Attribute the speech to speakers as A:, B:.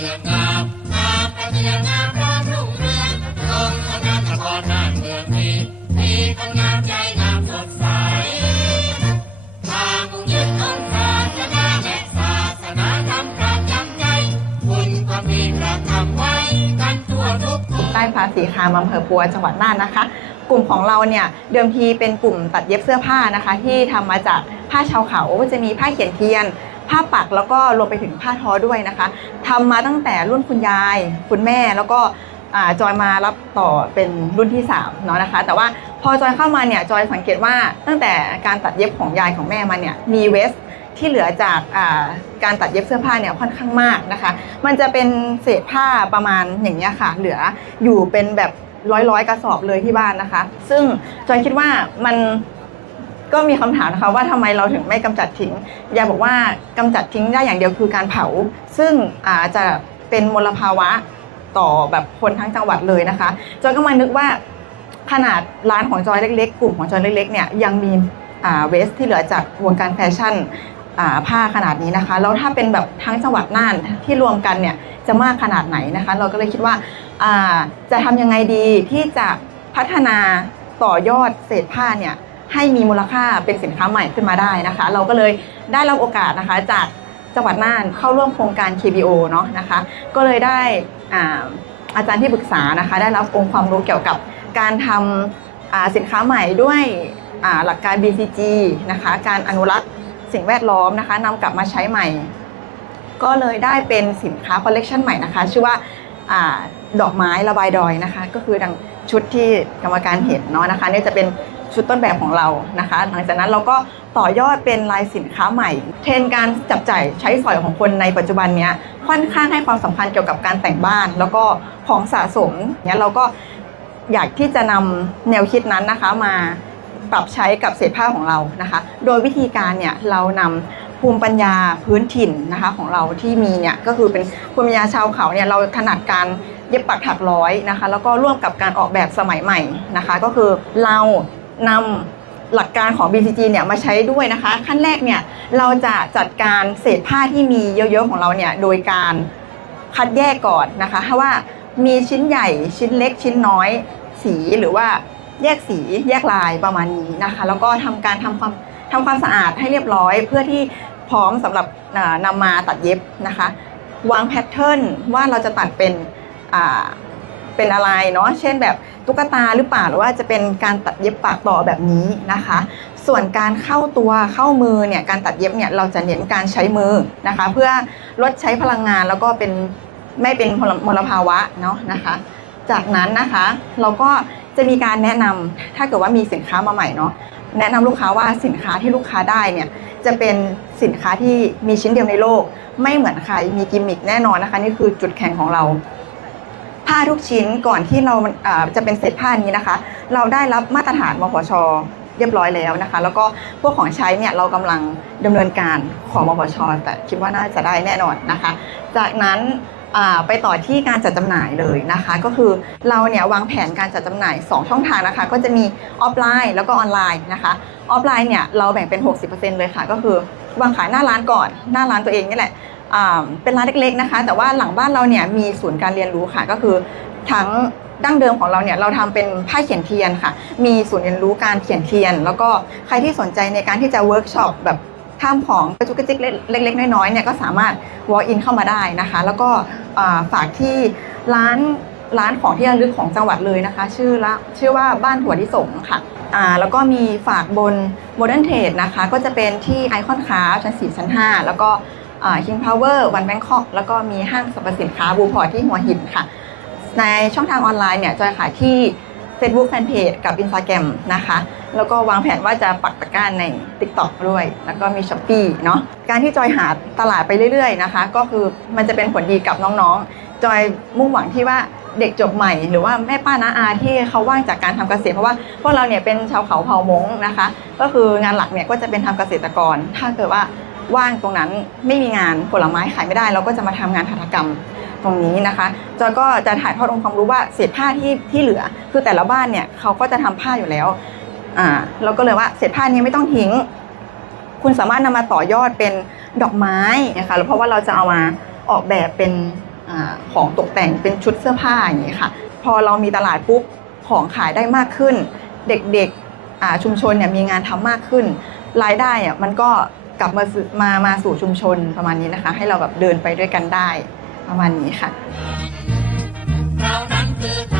A: เมืองงามงามแต่เมืองงามพร้อมรุ่งเรืองลงทำงานตะกอนบ้านเมืองมีมีคนงามใจงามสดใสทางมุ่งยึดองค์ศาสนาและศาสนาธรรมประจำใจคุณความดีกระทำไว้กันทั่วทุก
B: กลุ่มใต้ภาษีคามอำเภอปัวจังหวัดน่านนะคะ กลุ่มของเราเนี่ยเดิมทีเป็นกลุ่มตัดเย็บเสื้อผ้านะคะ ที่ทำมาจากผ้าชาวเขาจะมีผ้าเขียนเทียน ผ้าปักแล้วก็รวมไปถึงผ้าทอด้วยนะคะทำมาตั้งแต่รุ่นคุณยาย คุณแม่แล้วก็จอยมารับต่อเป็นรุ่นที่3เนาะนะคะ แต่ว่าพอจอยเข้ามาเนี่ยจอยสังเกตว่าตั้งแต่การตัดเย็บของยายของแม่มาเนี่ยมีเวสที่เหลือจากการตัดเย็บเสื้อผ้าเนี่ยค่อนข้างมากนะคะ มันจะเป็นเศษผ้าประมาณอย่างนี้ยค่ะ เหลืออยู่เป็นแบบร้อยร้อยๆกระสอบเลยที่บ้านนะคะ ซึ่งจอยคิดว่ามัน ก็มีคำถามนะคะว่าทำไมเราถึงไม่กำจัดทิ้งยายบอกว่ากำจัดทิ้งได้อย่างเดียวคือการเผา ซึ่งอาจจะเป็นมลภาวะต่อแบบคนทั้งจังหวัดเลยนะคะจอยก็มานึกว่าขนาดร้านของจอยเล็กๆ กลุ่มของจอยเล็กๆเนี่ยยังมีเวสที่เหลือจากวงการแฟชั่นผ้าขนาดนี้นะคะ แล้วถ้าเป็นแบบทั้งจังหวัดน่านที่รวมกันเนี่ยจะมากขนาดไหนนะคะ เราก็เลยคิดว่าอ่าจะทำยังไงดีที่จะพัฒนาต่อยอดเศษผ้าเนี่ย ให้มีมูลค่าเป็นสินค้าใหม่ขึ้นมาได้นะคะ เราก็เลยได้รับโอกาสนะคะจากจังหวัดน่านเข้าร่วมโครงการ KBO เนาะนะคะ ก็เลยได้อาอาจารย์ที่ปรึกษานะคะ ได้รับองค์ความรู้เกี่ยวกับการทำสินค้าใหม่ด้วยหลักการ BCG นะคะ การอนุรักษ์สิ่งแวดล้อมนะคะนำกลับมาใช้ใหม่ ก็เลยได้เป็นสินค้าคอลเลกชันใหม่นะคะ ชื่อว่าอาดอกไม้ระบายดอยนะคะ ก็คือดังชุดที่กรรมการเห็นเนาะนะคะนี่จะเป็น ชุดต้นแบบของเรานะคะ หลังจากนั้นเราก็ต่อยอดเป็นลายสินค้าใหม่ เทรนการจับจ่ายใช้สอยของคนในปัจจุบันเนี้ยค่อนข้างให้ความสำคัญเกี่ยวกับการแต่งบ้าน แล้วก็ของสะสมเนี้ยเราก็อยากที่จะนำแนวคิดนั้นนะคะมาปรับใช้กับเศษผ้าของเรานะคะ โดยวิธีการเนี่ยเรานำภูมิปัญญาพื้นถิ่นนะคะของเราที่มีเนี่ยก็คือเป็นภูมิปัญญาชาวเขาเนี่ยเราถนัดการเย็บปักถักร้อยนะคะ แล้วก็ร่วมกับการออกแบบสมัยใหม่นะคะ ก็คือเรา นำหลักการของ BCG เนี่ยมาใช้ด้วยนะคะ ขั้นแรกเนี่ยเราจะจัดการเศษผ้าที่มีเยอะๆของเราเนี่ยโดยการคัดแยกก่อนนะคะว่ามีชิ้นใหญ่ชิ้นเล็กชิ้นน้อย สีหรือว่าแยกสีแยกลายประมาณนี้นะคะ แล้วก็ทำการทำความทำความสะอาดให้เรียบร้อย เพื่อที่พร้อมสำหรับอ่านำมาตัดเย็บนะคะ วางแพทเทิร์นว่าเราจะตัดเป็น เป็นอะไรเนาะเช่นแบบตุ๊กตาหรือเปล่าหรือว่าจะเป็นการตัดเย็บปากต่อแบบนี้นะคะ ส่วนการเข้าตัวเข้ามือเนี่ยการตัดเย็บเนี่ยเราจะเน้นการใช้มือนะคะ เพื่อลดใช้พลังงานแล้วก็เป็นไม่เป็นมลภาวะเนาะนะคะ จากนั้นนะคะเราก็จะมีการแนะนำถ้าเกิดว่ามีสินค้ามาใหม่เนาะแนะนำลูกค้าว่าสินค้าที่ลูกค้าได้เนี่ยจะเป็นสินค้าที่มีชิ้นเดียวในโลก ไม่เหมือนใครมีกิมมิคแน่นอนนะคะ นี่คือจุดแข็งของเรา ผ้าทุกชิ้นก่อนที่เราจะเป็นเศษผ้านี้นะคะ เราได้รับมาตรฐานมพชเรียบร้อยแล้วนะคะ แล้วก็พวกของใช้เนี่ยเรากำลังดำเนินการของมพชแต่คิดว่าน่าจะได้แน่นอนนะคะ จากนั้นไปต่อที่การจัดจำหน่ายเลยนะคะ ก็คือเราเนี่ยวางแผนการจัดจำหน่าย 2 ช่องทางนะคะ ก็จะมีออฟไลน์แล้วก็ออนไลน์นะคะออฟไลน์เนี่ยเราแบ่งเป็น 60%เลยค่ะ ก็คือวางขายหน้าร้านก่อนหน้าร้านตัวเองนี่แหละ เป็นร้านเล็กๆนะคะ แต่ว่าหลังบ้านเราเนี่ยมีศูนย์การเรียนรู้ค่ะ ก็คือทั้งดั้งเดิมของเราเนี่ยเราทำเป็นผ้าเขียนเทียนค่ะ มีศูนย์เรียนรู้การเขียนเทียน แล้วก็ใครที่สนใจในการที่จะเวิร์กช็อปแบบทำของกระจุกกระจิกเล็กๆ น้อยๆเนี่ยก็สามารถ walk in เข้ามาได้นะคะ แล้วก็อ่าฝากที่ร้านร้านของที่ระลึกของจังหวัดเลยนะคะ ชื่อละชื่อว่าบ้านถั่วลิสงค่ะอ่าแล้วก็มีฝากบน Modern Trade นะคะ ก็จะเป็นที่ไอคอนค้าชั้น4ชั้น 5 แล้วก็ อ่า King Power วันแบงคอกแล้วก็มีห้างสรรพสินค้าบูพอร์ที่หัวหินค่ะ ในช่องทางออนไลน์เนี่ยจอยขายที่ Facebook Fanpage กับ Instagram นะคะ แล้วก็วางแผนว่าจะปักตะกร้าใน TikTok ด้วย แล้วก็มี s h อ p e e เนาะการที่จอยหาตลาดไปเรื่อยๆนะคะ ก็คือมันจะเป็นผลดีกับน้องๆ จอยมุ่งหวังที่ว่าเด็กจบใหม่ หรือว่าแม่ป้าน้าอาที่เขาว่างจากการทำเกษตรเพราะว่าพวกเราเนี่ยเป็นชาวเขาเผ่ามงนะคะ ก็คืองานหลักเนี่ยก็จะเป็นทำเกษตรกร ถ้าเกิดว่า ว่างตรงนั้นไม่มีงานผลไม้ขายไม่ได้ เราก็จะมาทำงานหัตถกรรมตรงนี้นะคะจอยก็จะถ่ายทอดองค์ความรู้ว่าเศษผ้าที่ที่เหลือ คือแต่ละบ้านเนี่ยเขาก็จะทำผ้าอยู่แล้วอ่าเราก็เลยว่าเศษผ้านี้ไม่ต้องทิ้ง คุณสามารถนำมาต่อยอดเป็นดอกไม้นะคะแล้วเพราะว่าเราจะเอามาออกแบบเป็นอของตกแต่งเป็นชุดเสื้อผ้าอย่างนี้ค่ะ พอเรามีตลาดปุ๊บของขายได้มากขึ้น เด็กๆชุมชนเนี่ยมีงานทำมากขึ้น รายได้อะมันก็ กลับมาสู่มามาสู่ชุมชนประมาณนี้นะคะ ให้เราแบบเดินไปด้วยกันได้ประมาณนี้ค่ะ
A: เรานั้นคือ